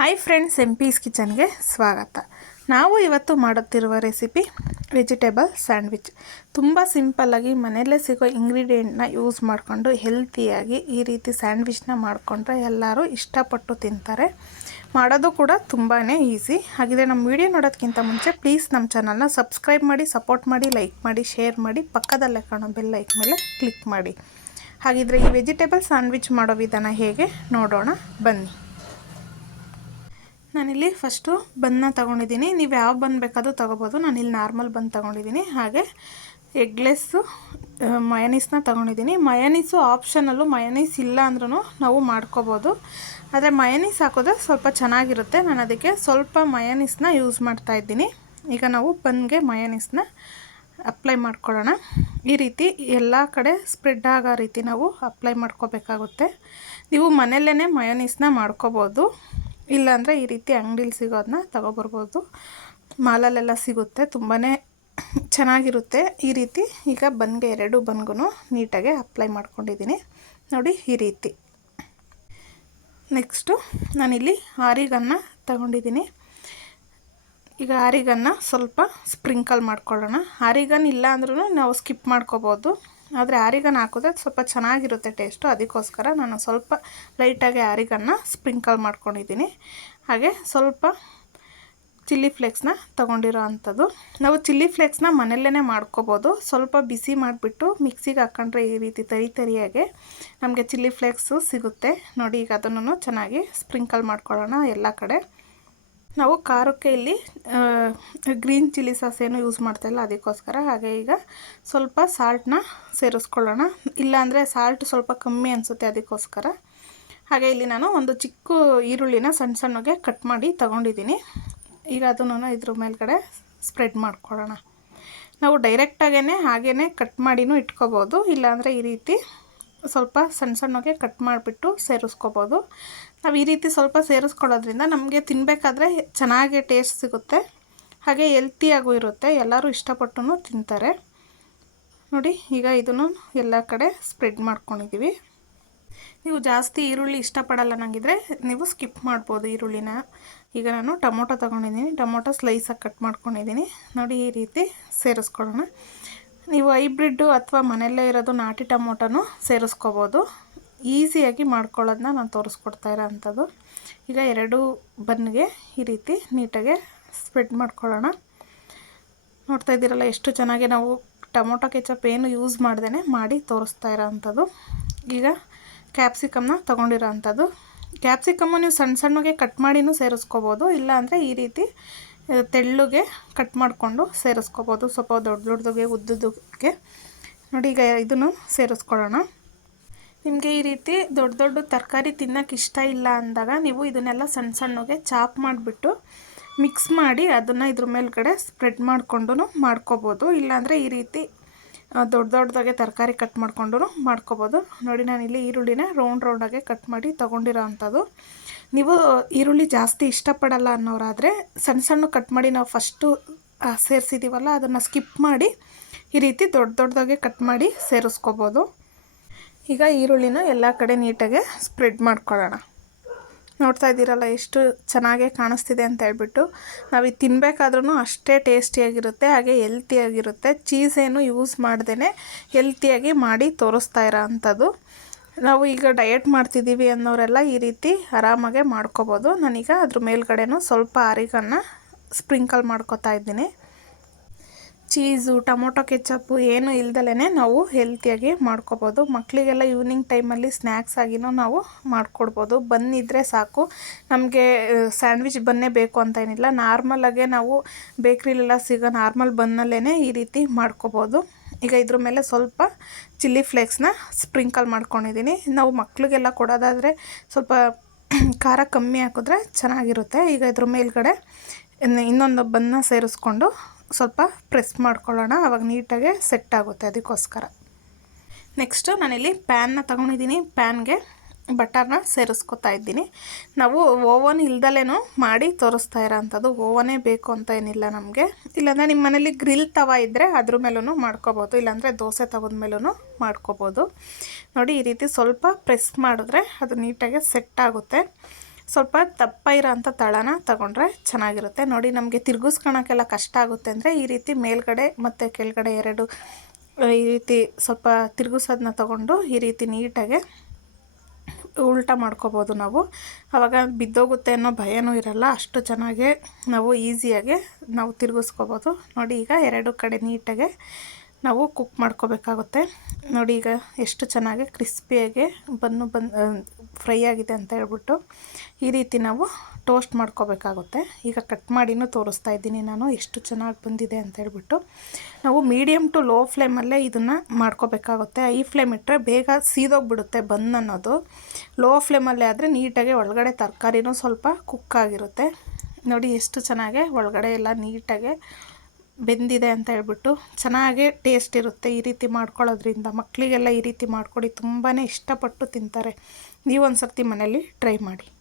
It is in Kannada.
ಹಾಯ್ ಫ್ರೆಂಡ್ಸ್ ಎಂ ಪೀಸ್ ಕಿಚನ್ಗೆ ಸ್ವಾಗತ. ನಾವು ಇವತ್ತು ಮಾಡುತ್ತಿರುವ ರೆಸಿಪಿ ವೆಜಿಟೇಬಲ್ ಸ್ಯಾಂಡ್ವಿಚ್ ತುಂಬ ಸಿಂಪಲ್ಲಾಗಿ ಮನೆಯಲ್ಲೇ ಸಿಗೋ ಇಂಗ್ರೀಡಿಯೆಂಟ್ನ ಯೂಸ್ ಮಾಡಿಕೊಂಡು ಹೆಲ್ತಿಯಾಗಿ ಈ ರೀತಿ ಸ್ಯಾಂಡ್ವಿಚ್ನ ಮಾಡಿಕೊಂಡ್ರೆ ಎಲ್ಲರೂ ಇಷ್ಟಪಟ್ಟು ತಿಂತಾರೆ. ಮಾಡೋದು ಕೂಡ ತುಂಬಾ ಈಸಿ ಹಾಗಿದ್ರೆ ನಮ್ಮ ವಿಡಿಯೋ ನೋಡೋದಕ್ಕಿಂತ ಮುಂಚೆ ಪ್ಲೀಸ್ ನಮ್ಮ ಚಾನಲ್ನ ಸಬ್ಸ್ಕ್ರೈಬ್ ಮಾಡಿ ಸಪೋರ್ಟ್ ಮಾಡಿ ಲೈಕ್ ಮಾಡಿ ಶೇರ್ ಮಾಡಿ, ಪಕ್ಕದಲ್ಲೇ ಕಾಣೋ ಬೆಲ್ ಲೈಕ್ ಮೇಲೆ ಕ್ಲಿಕ್ ಮಾಡಿ. ಹಾಗಿದ್ರೆ ಈ ವೆಜಿಟೇಬಲ್ ಸ್ಯಾಂಡ್ವಿಚ್ ಮಾಡೋ ವಿಧಾನ ಹೇಗೆ? ನೋಡೋಣ. ಬನ್ನಿ. ನಾನಿಲ್ಲಿ ಫಸ್ಟು ಬನ್ನ ತೊಗೊಂಡಿದ್ದೀನಿ. ನೀವು ಯಾವ ಬನ್ ಬೇಕಾದರೂ ತೊಗೋಬೋದು. ನಾನಿಲ್ಲಿ ನಾರ್ಮಲ್ ಬನ್ ತೊಗೊಂಡಿದ್ದೀನಿ. ಹಾಗೆ ಎಗ್ಲೆಸ್ಸು ಮಯನೀಸ್ನ ತೊಗೊಂಡಿದ್ದೀನಿ. ಮಯನೀಸು ಆಪ್ಷನಲ್ಲು ಮಯನೀಸ್ ಇಲ್ಲ ಅಂದ್ರೂ ನಾವು ಮಾಡ್ಕೋಬೋದು. ಆದರೆ ಮಯನೀಸ್ ಹಾಕೋದ್ರೆ ಸ್ವಲ್ಪ ಚೆನ್ನಾಗಿರುತ್ತೆ. ನಾನು ಅದಕ್ಕೆ ಸ್ವಲ್ಪ ಮಯನೀಸ್ನ ಯೂಸ್ ಮಾಡ್ತಾ ಇದ್ದೀನಿ. ಈಗ ನಾವು ಬನ್ಗೆ ಮಯನೀಸ್ನ ಅಪ್ಲೈ ಮಾಡ್ಕೊಳ್ಳೋಣ. ಈ ರೀತಿ ಎಲ್ಲ ಕಡೆ ಸ್ಪ್ರೆಡ್ ಆಗೋ ರೀತಿ ನಾವು ಅಪ್ಲೈ ಮಾಡ್ಕೋಬೇಕಾಗುತ್ತೆ. ನೀವು ಮನೆಯಲ್ಲೇ ಮಯೋನೀಸ್ನ ಮಾಡ್ಕೋಬೋದು. ಇಲ್ಲಾಂದರೆ ಈ ರೀತಿ ಅಂಗಡೀಲಿ ಸಿಗೋದನ್ನ ತಗೊಬರ್ಬೋದು. ಮಾಲಲ್ಲೆಲ್ಲ ಸಿಗುತ್ತೆ ತುಂಬಾ ಚೆನ್ನಾಗಿರುತ್ತೆ. ಈ ರೀತಿ ಈಗ ಬನ್ಗೆ ಎರಡು ಬನ್ಗೂ ನೀಟಾಗಿ ಅಪ್ಲೈ ಮಾಡ್ಕೊಂಡಿದ್ದೀನಿ. ನೋಡಿ ಈ ರೀತಿ. ನೆಕ್ಸ್ಟು ನಾನಿಲ್ಲಿ ಆರಿಗನ್ನ ತಗೊಂಡಿದ್ದೀನಿ. ಈಗ ಆರಿಗನ್ನ ಸ್ವಲ್ಪ ಸ್ಪ್ರಿಂಕಲ್ ಮಾಡ್ಕೊಳ್ಳೋಣ. ಆರಿಗನ್ ಇಲ್ಲ ಅಂದ್ರೂ ನಾವು ಸ್ಕಿಪ್ ಮಾಡ್ಕೋಬೋದು. ಆದರೆ ಆರಿಗನ್ ಹಾಕಿದ್ರೆ ಸ್ವಲ್ಪ ಚೆನ್ನಾಗಿರುತ್ತೆ ಟೇಸ್ಟು. ಅದಕ್ಕೋಸ್ಕರ ನಾನು ಸ್ವಲ್ಪ ಲೈಟಾಗಿ ಆರಿಗನ್ನ ಸ್ಪ್ರಿಂಕಲ್ ಮಾಡ್ಕೊಂಡಿದ್ದೀನಿ. ಹಾಗೆ ಸ್ವಲ್ಪ ಚಿಲ್ಲಿ ಫ್ಲೇಕ್ಸ್ನ ತೊಗೊಂಡಿರೋ ಅಂಥದ್ದು. ನಾವು ಚಿಲ್ಲಿ ಫ್ಲೇಕ್ಸ್ನ ಮನೆಯಲ್ಲೇ ಮಾಡ್ಕೋಬೋದು. ಸ್ವಲ್ಪ ಬಿಸಿ ಮಾಡಿಬಿಟ್ಟು ಮಿಕ್ಸಿಗೆ ಹಾಕ್ಕೊಂಡ್ರೆ ಈ ರೀತಿ ತರಿ ತರಿಯಾಗೆ ನಮಗೆ ಚಿಲ್ಲಿ ಫ್ಲೇಕ್ಸು ಸಿಗುತ್ತೆ. ನೋಡಿ ಈಗ ಅದನ್ನು ಚೆನ್ನಾಗಿ ಸ್ಪ್ರಿಂಕಲ್ ಮಾಡ್ಕೊಳ್ಳೋಣ ಎಲ್ಲ ಕಡೆ. ನಾವು ಖಾರಕ್ಕೆ ಇಲ್ಲಿ ಗ್ರೀನ್ ಚಿಲ್ಲಿ ಸಾಸ್ ಏನು ಯೂಸ್ ಮಾಡ್ತಾಯಿಲ್ಲ ಅದಕ್ಕೋಸ್ಕರ. ಹಾಗೆ ಈಗ ಸ್ವಲ್ಪ ಸಾಲ್ಟನ್ನ ಸೇರಿಸ್ಕೊಳ್ಳೋಣ. ಇಲ್ಲಾಂದರೆ ಸಾಲ್ಟ್ ಸ್ವಲ್ಪ ಕಮ್ಮಿ ಅನಿಸುತ್ತೆ ಅದಕ್ಕೋಸ್ಕರ. ಹಾಗೆ ಇಲ್ಲಿ ನಾನು ಒಂದು ಚಿಕ್ಕ ಈರುಳ್ಳಿನ ಸಣ್ಣ ಸಣ್ಣಗೆ ಕಟ್ ಮಾಡಿ ತಗೊಂಡಿದ್ದೀನಿ. ಈಗ ಅದನ್ನು ಇದ್ರ ಮೇಲ್ಗಡೆ ಸ್ಪ್ರೆಡ್ ಮಾಡ್ಕೊಳ್ಳೋಣ. ನಾವು ಡೈರೆಕ್ಟಾಗೇ ಹಾಗೇ ಕಟ್ ಮಾಡಿನೂ ಇಟ್ಕೋಬೋದು. ಇಲ್ಲಾಂದರೆ ಈ ರೀತಿ ಸ್ವಲ್ಪ ಸಣ್ಣ ಸಣ್ಣಗೆ ಕಟ್ ಮಾಡಿಬಿಟ್ಟು ಸೇರಿಸ್ಕೋಬೋದು. ನಾವು ಈ ರೀತಿ ಸ್ವಲ್ಪ ಸೇರಿಸ್ಕೊಳ್ಳೋದ್ರಿಂದ ನಮಗೆ ತಿನ್ನಬೇಕಾದ್ರೆ ಚೆನ್ನಾಗಿ ಟೇಸ್ಟ್ ಸಿಗುತ್ತೆ. ಹಾಗೆ ಹೆಲ್ತಿಯಾಗೂ ಇರುತ್ತೆ. ಎಲ್ಲರೂ ಇಷ್ಟಪಟ್ಟು ತಿಂತಾರೆ. ನೋಡಿ, ಈಗ ಇದನ್ನು ಎಲ್ಲ ಕಡೆ ಸ್ಪ್ರೆಡ್ ಮಾಡ್ಕೊಂಡಿದ್ದೀವಿ ನೀವು ಜಾಸ್ತಿ ಈರುಳ್ಳಿ ಇಷ್ಟಪಡಲ್ಲ ನನಗಿದ್ರೆ ನೀವು ಸ್ಕಿಪ್ ಮಾಡ್ಬೋದು ಈರುಳ್ಳಿನ. ಈಗ ನಾನು ಟೊಮೊಟೊ ತೊಗೊಂಡಿದ್ದೀನಿ. ಟೊಮೊಟೊ ಸ್ಲೈಸಾಗಿ ಕಟ್ ಮಾಡ್ಕೊಂಡಿದ್ದೀನಿ. ನೋಡಿ, ಈ ರೀತಿ ಸೇರಿಸ್ಕೊಳ್ಳೋಣ. ನೀವು ಹೈಬ್ರಿಡ್ಡು ಅಥವಾ ಮನೆಯಲ್ಲೇ ಇರೋದು ನಾಟಿ ಟೊಮೊಟೊನೂ ಸೇರಿಸ್ಕೋಬೋದು. ಈಸಿಯಾಗಿ ಮಾಡ್ಕೊಳ್ಳೋದನ್ನ ನಾನು ತೋರಿಸ್ಕೊಡ್ತಾ ಇರೋ ಅಂಥದ್ದು. ಈಗ ಎರಡು ಬನ್ಗೆ ಈ ರೀತಿ ನೀಟಾಗೆ ಸ್ಪ್ರೆಡ್ ಮಾಡ್ಕೊಳ್ಳೋಣ. ನೋಡ್ತಾ ಇದ್ದೀರಲ್ಲ, ಎಷ್ಟು ಚೆನ್ನಾಗಿ ನಾವು ಟೊಮೊಟೊ ಕೆಚಪ್ ಏನು ಯೂಸ್ ಮಾಡ್ದೇ ಮಾಡಿ ತೋರಿಸ್ತಾ ಇರೋ ಅಂಥದ್ದು. ಈಗ ಕ್ಯಾಪ್ಸಿಕಮ್ನ ತೊಗೊಂಡಿರೋ ಅಂಥದ್ದು. ಕ್ಯಾಪ್ಸಿಕಮ್ಮು ನೀವು ಸಣ್ಣ ಸಣ್ಣಗೆ ಕಟ್ ಮಾಡಿನೂ ಸೇರಿಸ್ಕೋಬೋದು, ಇಲ್ಲಾಂದರೆ ಈ ರೀತಿ ತೆಳ್ಳುಗೆ ಕಟ್ ಮಾಡಿಕೊಂಡು ಸೇರಿಸ್ಕೋಬೋದು. ಸ್ವಲ್ಪ ದೊಡ್ಡ ದೊಡ್ಡದಾಗೆ ಉದ್ದದಕ್ಕೆ ನೋಡಿ, ಈಗ ಇದನ್ನು ಸೇರಿಸ್ಕೊಳ್ಳೋಣ. ನಿಮಗೆ ಈ ರೀತಿ ದೊಡ್ಡ ದೊಡ್ಡ ತರಕಾರಿ ತಿನ್ನೋಕೆ ಇಷ್ಟ ಇಲ್ಲ ಅಂದಾಗ ನೀವು ಇದನ್ನೆಲ್ಲ ಸಣ್ಣ ಸಣ್ಣಗೆ ಚಾಪ್ ಮಾಡಿಬಿಟ್ಟು ಮಿಕ್ಸ್ ಮಾಡಿ ಅದನ್ನು ಇದ್ರ ಮೇಲ್ಗಡೆ ಸ್ಪ್ರೆಡ್ ಮಾಡಿಕೊಂಡು ಮಾಡ್ಕೋಬೋದು. ಇಲ್ಲಾಂದರೆ ಈ ರೀತಿ ದೊಡ್ಡ ದೊಡ್ಡದಾಗೆ ತರಕಾರಿ ಕಟ್ ಮಾಡ್ಕೊಂಡು ಮಾಡ್ಕೋಬೋದು. ನೋಡಿ, ನಾನು ಇಲ್ಲಿ ಈರುಳ್ಳಿನ ರೌಂಡ್ ರೌಂಡಾಗೆ ಕಟ್ ಮಾಡಿ ತೊಗೊಂಡಿರೋ ಅಂಥದ್ದು. ನೀವು ಈರುಳ್ಳಿ ಜಾಸ್ತಿ ಇಷ್ಟಪಡಲ್ಲ ಅನ್ನೋರಾದರೆ ಸಣ್ಣ ಸಣ್ಣ ಕಟ್ ಮಾಡಿ ನಾವು ಫಸ್ಟು ಸೇರಿಸಿದ್ದೀವಲ್ಲ ಅದನ್ನು ಸ್ಕಿಪ್ ಮಾಡಿ ಈ ರೀತಿ ದೊಡ್ಡ ದೊಡ್ಡದಾಗೆ ಕಟ್ ಮಾಡಿ ಸೇರಿಸ್ಕೋಬೋದು. ಈಗ ಈರುಳ್ಳಿನ ಎಲ್ಲ ಕಡೆ ನೀಟಾಗೆ ಸ್ಪ್ರೆಡ್ ಮಾಡ್ಕೊಳ್ಳೋಣ. ನೋಡ್ತಾ ಇದ್ದೀರಲ್ಲ, ಎಷ್ಟು ಚೆನ್ನಾಗೇ ಕಾಣಿಸ್ತಿದೆ ಅಂತ ಹೇಳ್ಬಿಟ್ಟು. ನಾವು ಇದು ತಿನ್ನಬೇಕಾದ್ರೂ ಅಷ್ಟೇ ಟೇಸ್ಟಿಯಾಗಿರುತ್ತೆ, ಹಾಗೆ ಹೆಲ್ತಿಯಾಗಿರುತ್ತೆ. ಏನು ಯೂಸ್ ಮಾಡ್ದೇ ಹೆಲ್ತಿಯಾಗಿ ಮಾಡಿ ತೋರಿಸ್ತಾ ಇರೋ ಅಂಥದ್ದು. ನಾವು ಈಗ ಡಯಟ್ ಮಾಡ್ತಿದ್ದೀವಿ ಅನ್ನೋರೆಲ್ಲ ಈ ರೀತಿ ಆರಾಮಾಗೆ ಮಾಡ್ಕೋಬೋದು. ನಾನೀಗ ಅದ್ರ ಮೇಲ್ಗಡೆನೂ ಸ್ವಲ್ಪ ಆರಿಗನ್ನು ಸ್ಪ್ರಿಂಕಲ್ ಮಾಡ್ಕೋತಾ ಇದ್ದೀನಿ. ಚೀಸು, ಟೊಮೊಟೊ, ಕೆಚಪ್ಪು ಏನು ಇಲ್ದಲೇ ನಾವು ಹೆಲ್ತಿಯಾಗಿ ಮಾಡ್ಕೋಬೋದು. ಮಕ್ಕಳಿಗೆಲ್ಲ ಈವ್ನಿಂಗ್ ಟೈಮಲ್ಲಿ ಸ್ನ್ಯಾಕ್ಸ್ ಆಗಿನೂ ನಾವು ಮಾಡಿಕೊಡ್ಬೋದು. ಬನ್ನಿದ್ರೆ ಸಾಕು. ನಮಗೆ ಸ್ಯಾಂಡ್ವಿಚ್ ಬನ್ನೇ ಬೇಕು ಅಂತ ಏನಿಲ್ಲ. ನಾರ್ಮಲಾಗೆ ನಾವು ಬೇಕ್ರಿಲೆಲ್ಲ ಸಿಗೋ ನಾರ್ಮಲ್ ಬನ್ನಲ್ಲೇ ಈ ರೀತಿ ಮಾಡ್ಕೋಬೋದು. ಈಗ ಇದ್ರ ಮೇಲೆ ಸ್ವಲ್ಪ ಚಿಲ್ಲಿ ಫ್ಲೇಕ್ಸ್ನ ಸ್ಪ್ರಿಂಕಲ್ ಮಾಡ್ಕೊಂಡಿದ್ದೀನಿ ನಾವು ಮಕ್ಕಳಿಗೆಲ್ಲ ಕೊಡೋದಾದರೆ ಸ್ವಲ್ಪ ಖಾರ ಕಮ್ಮಿ ಹಾಕಿದ್ರೆ ಚೆನ್ನಾಗಿರುತ್ತೆ. ಈಗ ಇದ್ರ ಮೇಲ್ಗಡೆ, ಇನ್ನೊಂದು ಬನ್ನ ಸೇರಿಸ್ಕೊಂಡು ಸ್ವಲ್ಪ ಪ್ರೆಸ್ ಮಾಡ್ಕೊಳ್ಳೋಣ. ಆವಾಗ ನೀಟಾಗೆ ಸೆಟ್ ಆಗುತ್ತೆ ಅದಕ್ಕೋಸ್ಕರ. ನೆಕ್ಸ್ಟು ನಾನಿಲ್ಲಿ ಪ್ಯಾನ್ನ ತಗೊಂಡಿದ್ದೀನಿ. ಪ್ಯಾನ್ಗೆ ಬಟರ್ನ ಸೇರಿಸ್ಕೊತಾ ಇದ್ದೀನಿ. ನಾವು ಓವನ್ ಇಲ್ದಲೇ ಮಾಡಿ ತೋರಿಸ್ತಾ ಇರೋ ಅಂಥದ್ದು ಓವನೇ ಬೇಕು ಅಂತ ಏನಿಲ್ಲ ನಮಗೆ. ಇಲ್ಲಾಂದರೆ ನಿಮ್ಮ ಮನೇಲಿ ಗ್ರಿಲ್ ತವ ಇದ್ದರೆ ಅದ್ರ ಮೇಲೂ ಮಾಡ್ಕೋಬೋದು. ಇಲ್ಲಾಂದರೆ ದೋಸೆ ತಗೊಂಡ ಮೇಲೂ ಮಾಡ್ಕೋಬೋದು. ನೋಡಿ ಈ ರೀತಿ ಸ್ವಲ್ಪ ಪ್ರೆಸ್ ಮಾಡಿದ್ರೆ ಅದು ನೀಟಾಗಿ ಸೆಟ್ ಆಗುತ್ತೆ. ಸ್ವಲ್ಪ ದಪ್ಪ ಇರೋಂಥ ತಳನ ತಗೊಂಡ್ರೆ ಚೆನ್ನಾಗಿರುತ್ತೆ. ನೋಡಿ, ನಮಗೆ ತಿರ್ಗಿಸ್ಕೊಳಕ್ಕೆಲ್ಲ ಕಷ್ಟ ಆಗುತ್ತೆ ಅಂದರೆ ಈ ರೀತಿ ಮೇಲ್ಗಡೆ ಮತ್ತು ಕೆಳಗಡೆ ಎರಡು, ಈ ರೀತಿ ಸ್ವಲ್ಪ ತಿರುಗಿಸೋದನ್ನ ತಗೊಂಡು ಈ ರೀತಿ ನೀಟಾಗೆ ಉಲ್ಟ ಮಾಡ್ಕೋಬೋದು ನಾವು. ಆವಾಗ ಬಿದ್ದೋಗುತ್ತೆ ಅನ್ನೋ ಭಯನೂ ಇರಲ್ಲ. ಅಷ್ಟು ಚೆನ್ನಾಗೆ ನಾವು ಈಸಿಯಾಗೆ ನಾವು ತಿರುಗಿಸ್ಕೋಬೋದು. ನೋಡಿ, ಈಗ ಎರಡು ಕಡೆ ನೀಟಾಗೆ ನಾವು ಕುಕ್ ಮಾಡ್ಕೋಬೇಕಾಗುತ್ತೆ. ನೋಡಿ ಈಗ ಎಷ್ಟು ಚೆನ್ನಾಗಿ ಕ್ರಿಸ್ಪಿಯಾಗಿ ಬನ್ನು ಬಂದು ಫ್ರೈ ಆಗಿದೆ ಅಂತ ಹೇಳ್ಬಿಟ್ಟು ಈ ರೀತಿ ನಾವು ಟೋಸ್ಟ್ ಮಾಡ್ಕೋಬೇಕಾಗುತ್ತೆ. ಈಗ ಕಟ್ ಮಾಡಿನೂ ತೋರಿಸ್ತಾ ಇದ್ದೀನಿ ನಾನು ಎಷ್ಟು ಚೆನ್ನಾಗಿ ಬಂದಿದೆ ಅಂತ ಹೇಳ್ಬಿಟ್ಟು. ನಾವು ಮೀಡಿಯಮ್ ಟು ಲೋ ಫ್ಲೇಮಲ್ಲೇ ಇದನ್ನು ಮಾಡ್ಕೋಬೇಕಾಗುತ್ತೆ. ಐ ಫ್ಲೇಮ್ ಇಟ್ಟರೆ ಬೇಗ ಸೀದೋಗ್ಬಿಡುತ್ತೆ ಬನ್ ಅನ್ನೋದು. ಲೋ ಫ್ಲೇಮಲ್ಲೇ ಆದರೆ ನೀಟಾಗಿ ಒಳಗಡೆ ತರಕಾರಿನೂ ಸ್ವಲ್ಪ ಕುಕ್ ಆಗಿರುತ್ತೆ. ನೋಡಿ ಎಷ್ಟು ಚೆನ್ನಾಗಿ ಒಳಗಡೆ ಎಲ್ಲ ನೀಟಾಗೆ ಬೆಂದಿದೆ ಅಂತ ಹೇಳ್ಬಿಟ್ಟು ಚೆನ್ನಾಗೇ ಟೇಸ್ಟ್ ಇರುತ್ತೆ ಈ ರೀತಿ ಮಾಡ್ಕೊಳ್ಳೋದ್ರಿಂದ. ಮಕ್ಕಳಿಗೆಲ್ಲ ಈ ರೀತಿ ಮಾಡಿಕೊಡಿ ತುಂಬಾ ಇಷ್ಟಪಟ್ಟು ತಿಂತಾರೆ. ನೀವು ಒಂದು ಸರ್ತಿ ಮನೇಲಿ ಟ್ರೈ ಮಾಡಿ.